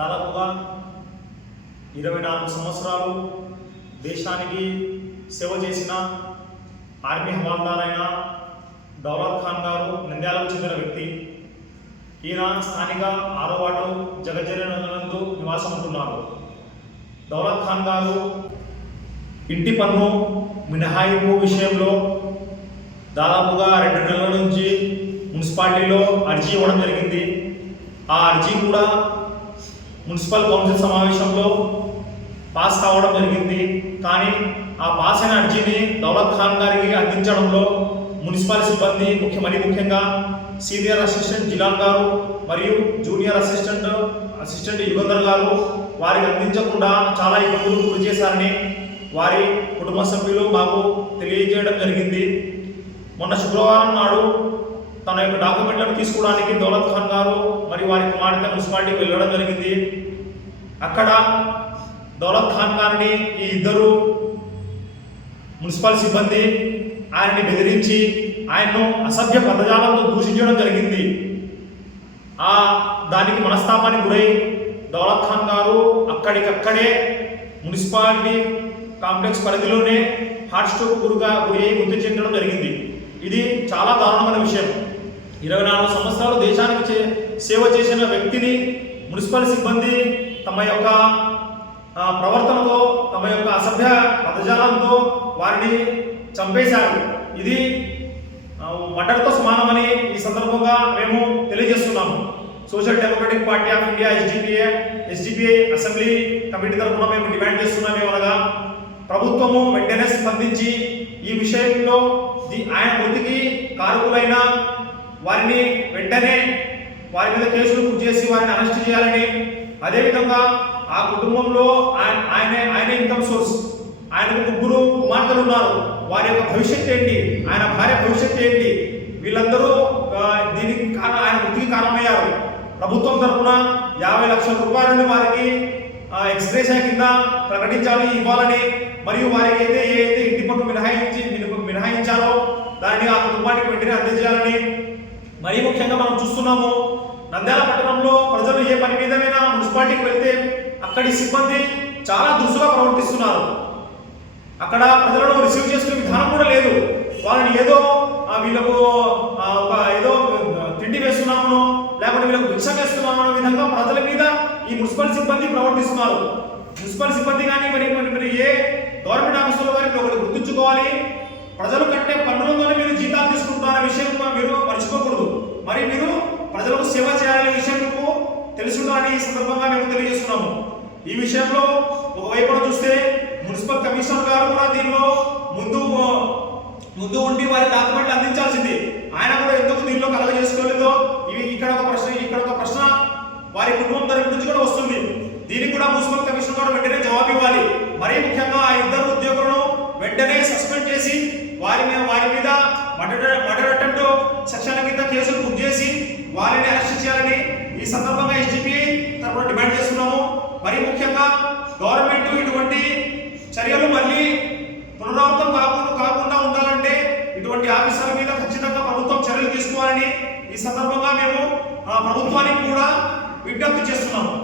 దాదాపుగా ఇరవై నాలుగు సంవత్సరాలు దేశానికి సేవ చేసిన ఆర్మీ హవాల్దారైన దౌలత్ ఖాన్ గారు నంద్యాలకు చెందిన వ్యక్తి. ఈయన స్థానిక ఆరో వార్డు జగజ్జనందు నివాసం ఉంటున్నారు దౌలత్ ఖాన్ గారు ఇంటి పన్ను మినహాయింపు విషయంలో దాదాపుగా రెండు నెలల నుంచి మున్సిపాలిటీలో అర్జీ ఇవ్వడం జరిగింది. ఆ అర్జీ కూడా మున్సిపల్ కౌన్సిల్ సమావేశంలో పాస్ కావడం జరిగింది. కానీ ఆ పాస్ అయిన అర్జీని దౌలత్ ఖాన్ గారికి అందించడంలో మున్సిపల్ సిబ్బంది ముఖ్య మరి ముఖ్యంగా సీనియర్ అసిస్టెంట్ జిలాన్ గారు మరియు జూనియర్ అసిస్టెంట్ అసిస్టెంట్ యుగంధర్ గారు వారికి అందించకుండా చాలా ఇబ్బందులు గురి చేశారని వారి కుటుంబ సభ్యులు మాకు తెలియజేయడం జరిగింది. మొన్న శుక్రవారం నాడు తన యొక్క డాక్యుమెంట్లను తీసుకోవడానికి దౌలత్ ఖాన్ గారు మరియు వారి కుమార్తె మున్సిపాలిటీకి వెళ్ళడం జరిగింది. అక్కడ దౌలత్ ఖాన్ గారిని ఈ ఇద్దరు మున్సిపల్ సిబ్బంది ఆయన్ని బెదిరించి ఆయన్ను అసభ్య పదజాలంతో దూషించడం జరిగింది. ఆ దానికి మనస్తాపానికి గురై దౌలత్ ఖాన్ గారు అక్కడికక్కడే మున్సిపాలిటీ కాంప్లెక్స్ పరిధిలోనే హార్ట్ స్ట్రోక్ గురిగా గురి అయి మృతి చెందడం జరిగింది. ఇది చాలా దారుణమైన విషయం. ఇరవై నాలుగు సంవత్సరాలు దేశానికి చే- సేవ చేసిన వ్యక్తిని మున్సిపల్ సిబ్బంది తమ యొక్క ప్రవర్తనతో తమ యొక్క అసభ్య పదజాలంతో వారిని చంపేశారు. ఇది మటర్తో సమానమని ఈ సందర్భంగా మేము తెలియజేస్తున్నాము. Social Democratic Party of India SDPA SDPI assembly committee తరఫున మేము డిమాండ్ చేస్తున్నాం ఏమనగా ప్రభుత్వము వెంటనే స్పందించి ఈ విషయంలో ఆయన మృతికి కారకులైన వారిని వెంటనే వారి మీద కేసులు బుక్ చేసి వారిని అరెస్ట్ చేయాలని. అదేవిధంగా ఆ కుటుంబంలో ఆయన ఆయన ఆయన ఇన్కమ్ సోర్స్ ఆయన ముగ్గురు కుమార్తెలు ఉన్నారు. వారి యొక్క భవిష్యత్తు ఏంటి? ఆయన భార్య భవిష్యత్తు ఏంటి? వీళ్ళందరూ దీనికి కారణం ఆయన మృతికి కారణమయ్యారు. ప్రభుత్వం తరఫున యాభై లక్షల రూపాయలని వారికి ఎక్స్గ్రేషా కింద ప్రకటించాలి ఇవ్వాలని. మరియు వారికి అయితే ఏ అయితే ఇంటి పన్ను మినహాయించి మినహాయించాలో దాన్ని ఆ కుటుంబానికి వెంటనే అందజేయాలని. మరీ ముఖ్యంగా మనం చూస్తున్నాము నంద్యాల పట్టణంలో ప్రజలు ఏ పని మీదమైనా మున్సిపాలిటీకి వెళ్తే అక్కడి సిబ్బంది చాలా దురుసుగా ప్రవర్తిస్తున్నారు. అక్కడ ప్రజలను రిసీవ్ చేసుకునే విధానం కూడా లేదు. వాళ్ళని ఏదో వీళ్ళకు ఒక ఏదో తిండి వేస్తున్నామనో లేకపోతే వీళ్ళకు భిక్ష వేస్తున్నామనో విధంగా ప్రజల మీద ఈ మున్సిపల్ సిబ్బంది ప్రవర్తిస్తున్నారు. మున్సిపల్ సిబ్బంది కానీ మరి మరి- ఏ గవర్నమెంట్ ఆఫీసులో కానీ ఒకటి గుర్తుంచుకోవాలి. ప్రజలు కట్టే పన్నులతోనే మీరు జీతాలు తీసుకుంటున్న విషయం మీరు మర్చిపోకూడదు. మరి మీరు ప్రజలకు సేవ చేయాలనే విషయం మీకు ఈ సందర్భంగా మేము తెలియజేస్తున్నాము. ఈ విషయంలో ఒకవైపున చూస్తే మున్సిపల్ కమిషనర్ గారు కూడా దీనిలో ముందు ముందు ఉండి వారి డాక్యుమెంట్లు అందించాల్సింది. ఆయన కూడా ఎందుకు దీనిలో కలగ చేసుకోలేదో ఇవి ఇక్కడ ఒక ప్రశ్న ఇక్కడ ఒక ప్రశ్న వారి కుటుంబం తరపు నుంచి కూడా వస్తుంది. దీనికి కూడా మున్సిపల్ కమిషనర్ గారు వెంటనే జవాబు ఇవ్వాలి. మరీ ముఖ్యంగా ఆ ఇద్దరు ఉద్యోగులను వెంటనే సస్పెండ్ చేసి వారి మీద వారి మీద మర్డర్ మర్డర్ అటెంప్ట్ సెక్షన్ల కింద కేసులు బుక్ చేసి వారిని అరెస్ట్ చేయాలని ఈ సందర్భంగా ఎస్డిపిఐ తరఫున డిమాండ్ చేస్తున్నాము. మరి ముఖ్యంగా గవర్నమెంట్ ఇటువంటి చర్యలు మళ్ళీ పునరావృతం కాకుండా కాకుండా ఉండాలంటే ఇటువంటి ఆఫీసర్ల మీద ఖచ్చితంగా ప్రభుత్వం చర్యలు తీసుకోవాలని ఈ సందర్భంగా మేము ప్రభుత్వానికి కూడా విజ్ఞప్తి చేస్తున్నాము.